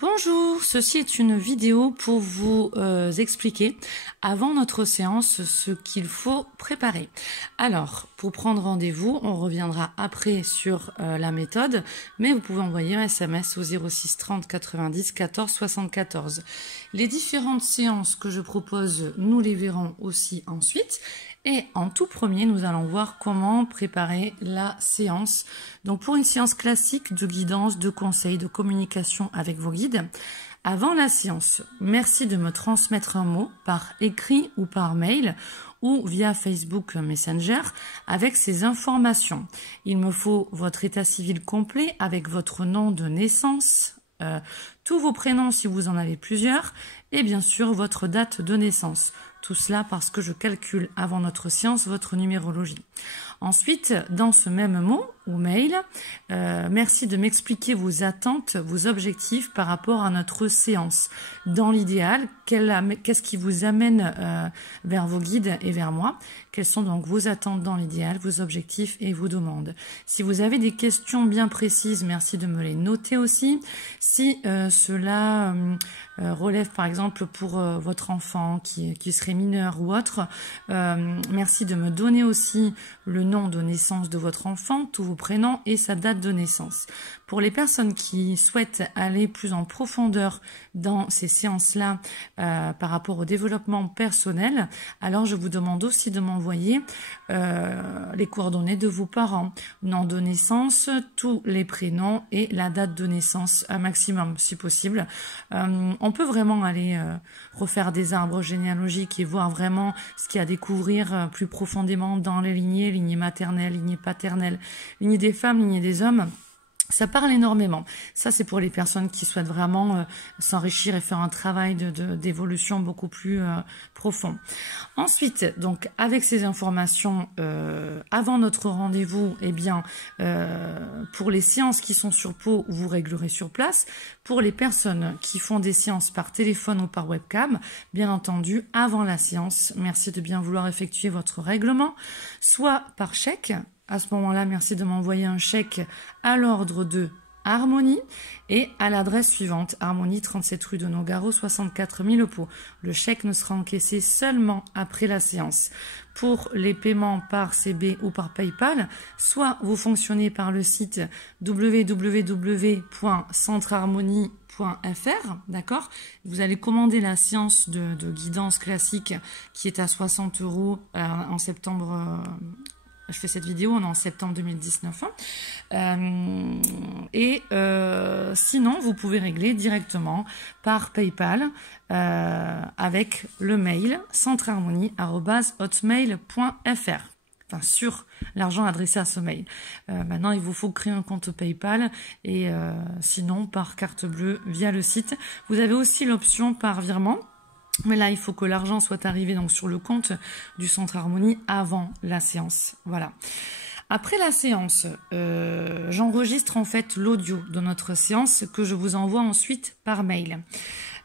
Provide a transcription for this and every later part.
Bonjour, ceci est une vidéo pour vous expliquer avant notre séance ce qu'il faut préparer. Alors, pour prendre rendez-vous, on reviendra après sur la méthode, mais vous pouvez envoyer un SMS au 06 30 90 14 74. Les différentes séances que je propose, nous les verrons aussi ensuite. Et en tout premier, nous allons voir comment préparer la séance. Donc pour une séance classique de guidance, de conseil, de communication avec vos guides, avant la séance, merci de me transmettre un mot par écrit ou par mail ou via Facebook Messenger avec ces informations. Il me faut votre état civil complet avec votre nom de naissance, tous vos prénoms si vous en avez plusieurs, et bien sûr votre date de naissance. Tout cela parce que je calcule avant notre séance votre numérologie. Ensuite, dans ce même mot ou mail, merci de m'expliquer vos attentes, vos objectifs par rapport à notre séance. Dans l'idéal, qu'est-ce qui vous amène vers vos guides et vers moi? Quelles sont donc vos attentes dans l'idéal, vos objectifs et vos demandes? Si vous avez des questions bien précises, merci de me les noter aussi. Si cela relève par exemple pour votre enfant qui serait mineur ou autre, merci de me donner aussi le nom de naissance de votre enfant, tous vos prénoms et sa date de naissance. Pour les personnes qui souhaitent aller plus en profondeur dans ces séances-là par rapport au développement personnel, alors je vous demande aussi de m'envoyer les coordonnées de vos parents, nom de naissance, tous les prénoms et la date de naissance un maximum si possible. On peut vraiment aller refaire des arbres généalogiques et voir vraiment ce qu'il y a à découvrir plus profondément dans les lignées maternelles, lignées paternelles, lignées des femmes, lignées des hommes. Ça parle énormément. Ça, c'est pour les personnes qui souhaitent vraiment s'enrichir et faire un travail d'évolution beaucoup plus profond. Ensuite, donc, avec ces informations, avant notre rendez-vous, eh bien, pour les séances qui sont sur Pau, vous réglerez sur place. Pour les personnes qui font des séances par téléphone ou par webcam, bien entendu, avant la séance, merci de bien vouloir effectuer votre règlement, soit par chèque. À ce moment-là, merci de m'envoyer un chèque à l'ordre de Harmonie et à l'adresse suivante, Harmonie 37 rue de Nogaro, 64 000 Pau. Le chèque ne sera encaissé seulement après la séance. Pour les paiements par CB ou par PayPal, soit vous fonctionnez par le site www.centreharmonie.fr, d'accord? Vous allez commander la séance de guidance classique qui est à 60 € en septembre. Je fais cette vidéo, on est en septembre 2019. Sinon, vous pouvez régler directement par PayPal avec le mail centreharmonie@hotmail.fr. Enfin, sur l'argent adressé à ce mail. Maintenant, il vous faut créer un compte PayPal et sinon par carte bleue via le site. Vous avez aussi l'option par virement. Mais là, il faut que l'argent soit arrivé donc sur le compte du Centre Harmonie avant la séance. Voilà. Après la séance, j'enregistre en fait l'audio de notre séance que je vous envoie ensuite par mail.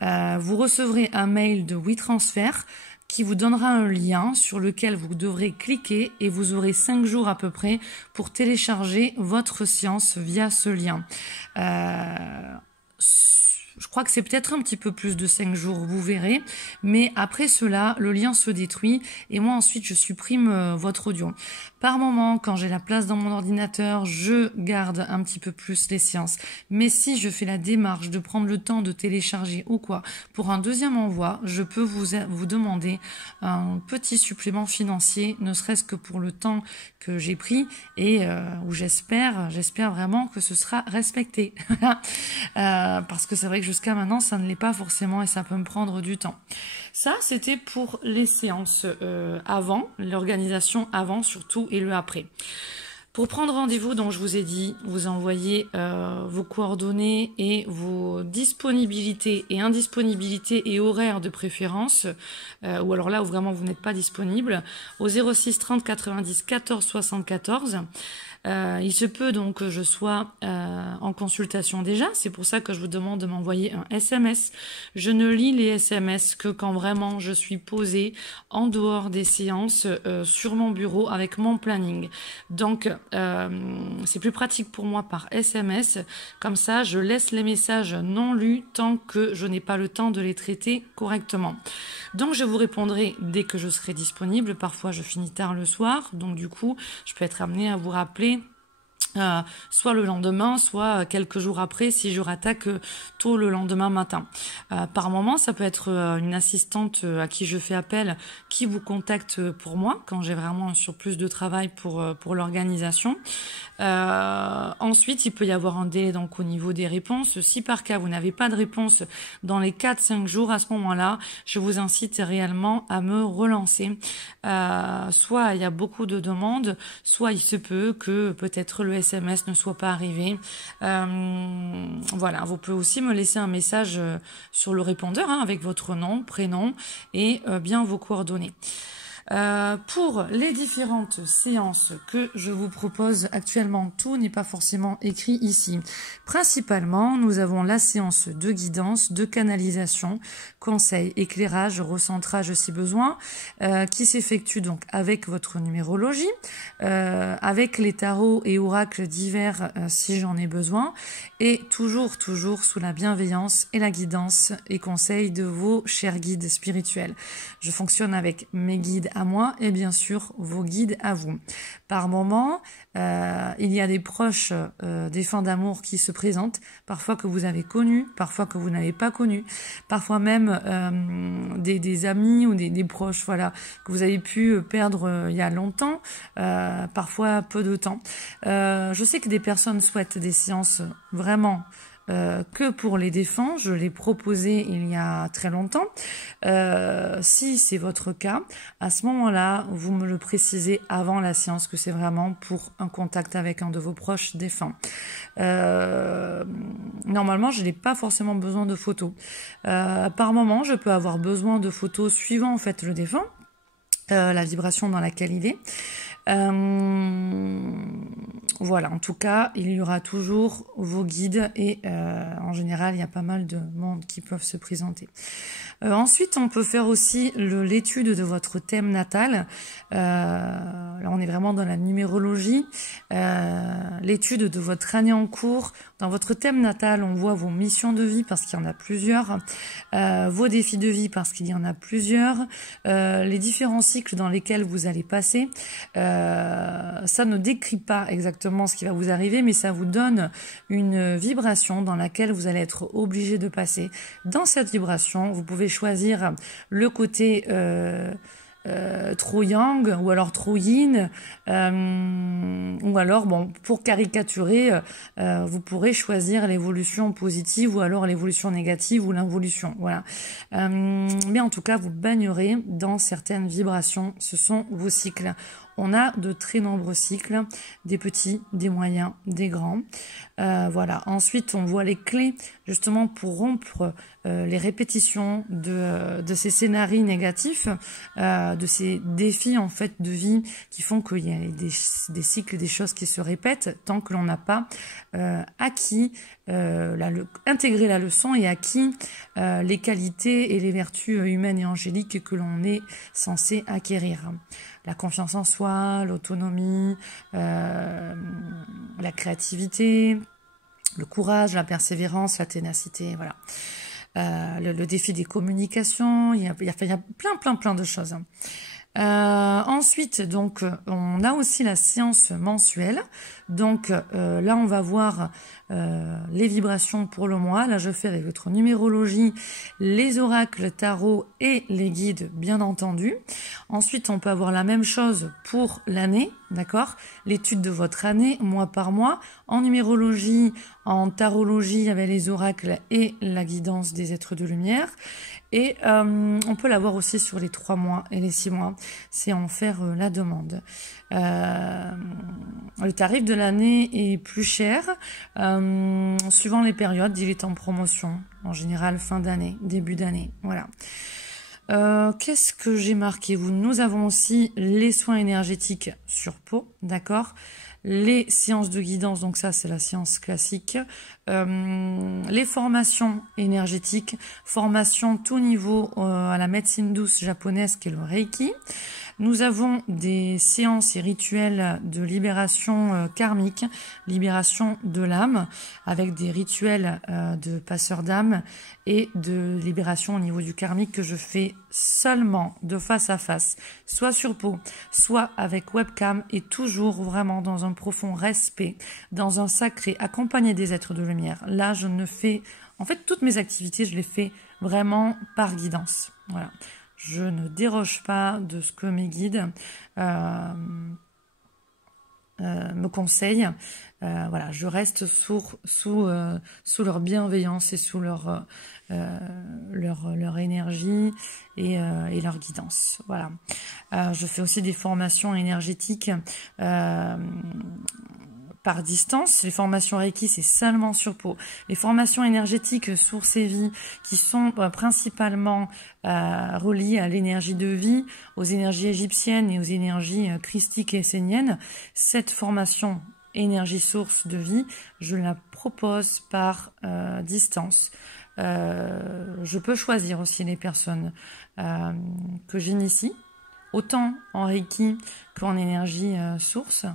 Vous recevrez un mail de WeTransfer qui vous donnera un lien sur lequel vous devrez cliquer et vous aurez 5 jours à peu près pour télécharger votre séance via ce lien. Je crois que c'est peut-être un petit peu plus de 5 jours, vous verrez. Mais après cela, le lien se détruit et moi ensuite je supprime votre audio. Par moment, quand j'ai la place dans mon ordinateur, je garde un petit peu plus les séances. Mais si je fais la démarche de prendre le temps de télécharger ou quoi, pour un deuxième envoi, je peux vous demander un petit supplément financier, ne serait-ce que pour le temps que j'ai pris et où j'espère vraiment que ce sera respecté. Parce que c'est vrai que jusqu'à maintenant, ça ne l'est pas forcément et ça peut me prendre du temps. Ça, c'était pour les séances avant, l'organisation avant surtout et le après. Pour prendre rendez-vous, donc je vous ai dit, vous envoyez vos coordonnées et vos disponibilités et indisponibilités et horaires de préférence, ou alors là où vraiment vous n'êtes pas disponible, au 06 30 90 14 74. Il se peut donc que je sois en consultation déjà, c'est pour ça que je vous demande de m'envoyer un SMS. Je ne lis les SMS que quand vraiment je suis posée en dehors des séances sur mon bureau avec mon planning. Donc c'est plus pratique pour moi par SMS, comme ça je laisse les messages non lus tant que je n'ai pas le temps de les traiter correctement. Donc je vous répondrai dès que je serai disponible. Parfois je finis tard le soir, donc du coup je peux être amenée à vous rappeler soit le lendemain, soit quelques jours après si je rattaque tôt le lendemain matin. Par moment, ça peut être une assistante à qui je fais appel qui vous contacte pour moi quand j'ai vraiment un surplus de travail pour l'organisation. Ensuite, il peut y avoir un délai donc au niveau des réponses. Si par cas vous n'avez pas de réponse dans les 4-5 jours, à ce moment-là, je vous incite réellement à me relancer. Soit il y a beaucoup de demandes, soit il se peut que peut-être le SMS ne soit pas arrivé. Voilà, vous pouvez aussi me laisser un message sur le répondeur avec votre nom, prénom et bien vos coordonnées. Pour les différentes séances que je vous propose actuellement, tout n'est pas forcément écrit ici. Principalement, nous avons la séance de guidance, de canalisation, conseil, éclairage, recentrage si besoin, qui s'effectue donc avec votre numérologie, avec les tarots et oracles divers si j'en ai besoin, et toujours sous la bienveillance et la guidance et conseils de vos chers guides spirituels. Je fonctionne avec mes guides à moi et bien sûr vos guides à vous. Par moment, il y a des proches défunts d'amour qui se présentent, parfois que vous avez connus, parfois que vous n'avez pas connus, parfois même des amis ou des proches, voilà, que vous avez pu perdre il y a longtemps, parfois peu de temps. Je sais que des personnes souhaitent des séances vraiment que pour les défunts. Je l'ai proposé il y a très longtemps. Si c'est votre cas, à ce moment-là, vous me le précisez avant la séance que c'est vraiment pour un contact avec un de vos proches défunts. Normalement, je n'ai pas forcément besoin de photos. Par moment, je peux avoir besoin de photos suivant en fait le défunt, la vibration dans laquelle il est. Voilà, en tout cas, il y aura toujours vos guides et en général, il y a pas mal de monde qui peuvent se présenter. Ensuite, on peut faire aussi l'étude de votre thème natal. Là, on est vraiment dans la numérologie. L'étude de votre année en cours. Dans votre thème natal, on voit vos missions de vie parce qu'il y en a plusieurs, vos défis de vie parce qu'il y en a plusieurs, les différents cycles dans lesquels vous allez passer. Ça ne décrit pas exactement ce qui va vous arriver, mais ça vous donne une vibration dans laquelle vous allez être obligé de passer. Dans cette vibration, vous pouvez choisir le côté trop yang ou alors trop yin, ou alors bon, pour caricaturer, vous pourrez choisir l'évolution positive ou alors l'évolution négative ou l'involution, voilà. Mais en tout cas, vous baignerez dans certaines vibrations, ce sont vos cycles. On a de très nombreux cycles, des petits, des moyens, des grands. Voilà. Ensuite, on voit les clés justement pour rompre les répétitions de ces scénarios négatifs, de ces défis en fait de vie qui font qu'il y a des cycles, des choses qui se répètent tant que l'on n'a pas acquis, intégré la leçon et acquis les qualités et les vertus humaines et angéliques que l'on est censé acquérir. La confiance en soi, l'autonomie, la créativité, le courage, la persévérance, la ténacité, voilà. Le défi des communications, il y a plein de choses. Ensuite, donc, on a aussi la séance mensuelle. Donc là, on va voir les vibrations pour le mois. Là, je fais avec votre numérologie, les oracles, tarot et les guides, bien entendu. Ensuite, on peut avoir la même chose pour l'année, d'accord? L'étude de votre année, mois par mois, en numérologie, en tarologie avec les oracles et la guidance des êtres de lumière. Et on peut l'avoir aussi sur les 3 mois et les 6 mois. C'est en faire la demande. Le tarif de l'année est plus cher suivant les périodes. Il est en promotion, en général fin d'année, début d'année. Voilà. Qu'est-ce que j'ai marqué? Nous avons aussi les soins énergétiques sur peau, d'accord? Les séances de guidance, donc ça c'est la séance classique. Les formations énergétiques, formation tout niveau à la médecine douce japonaise qui est le Reiki. Nous avons des séances et rituels de libération karmique, libération de l'âme, avec des rituels de passeur d'âme et de libération au niveau du karmique que je fais seulement de face à face, soit sur peau, soit avec webcam et toujours vraiment dans un profond respect, dans un sacré, accompagné des êtres de lumière. Là, je ne fais... En fait, toutes mes activités, je les fais vraiment par guidance. Voilà. Je ne déroge pas de ce que mes guides me conseillent. Voilà, je reste sous leur bienveillance et sous leur énergie et leur guidance. Voilà. Je fais aussi des formations énergétiques par distance. Les formations Reiki, c'est seulement sur peau. Les formations énergétiques sources et vie, qui sont principalement reliées à l'énergie de vie, aux énergies égyptiennes et aux énergies christiques et esséniennes, cette formation énergie source de vie, je la propose par distance. Je peux choisir aussi les personnes que j'initie, autant en Reiki qu'en énergie source,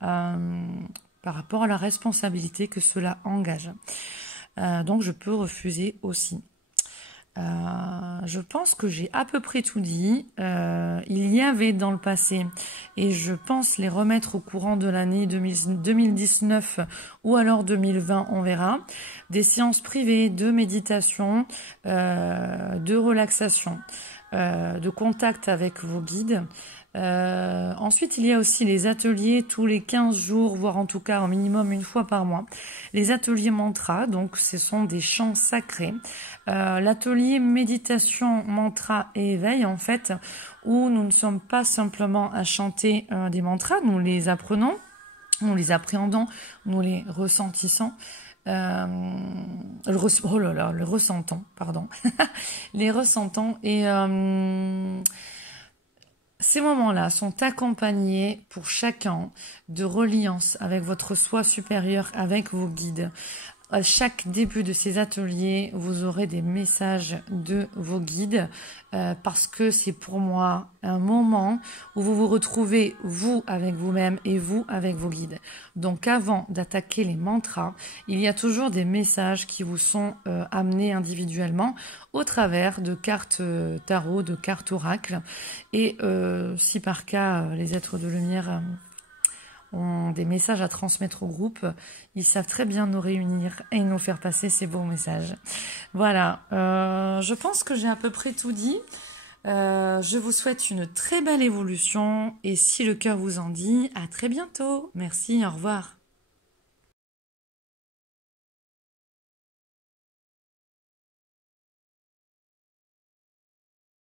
par rapport à la responsabilité que cela engage. Donc je peux refuser aussi. Je pense que j'ai à peu près tout dit. Il y avait dans le passé, et je pense les remettre au courant de l'année 2019 ou alors 2020, on verra, des séances privées de méditation, de relaxation, de contact avec vos guides. Ensuite, il y a aussi les ateliers tous les 15 jours, voire en tout cas au minimum une fois par mois. Les ateliers mantra, donc ce sont des chants sacrés. L'atelier méditation, mantra et éveil, en fait, où nous ne sommes pas simplement à chanter des mantras, nous les apprenons, nous les appréhendons, nous les ressentissons. Le ressentons, pardon. Les ressentons et... ces moments-là sont accompagnés pour chacun de reliance avec votre soi supérieur, avec vos guides. À chaque début de ces ateliers, vous aurez des messages de vos guides parce que c'est pour moi un moment où vous vous retrouvez, vous avec vous-même et vous avec vos guides. Donc avant d'attaquer les mantras, il y a toujours des messages qui vous sont amenés individuellement au travers de cartes tarot, de cartes oracles. Et si par cas les êtres de lumière ont des messages à transmettre au groupe, ils savent très bien nous réunir et nous faire passer ces beaux messages. Voilà, je pense que j'ai à peu près tout dit. Je vous souhaite une très belle évolution et si le cœur vous en dit, à très bientôt. Merci, au revoir.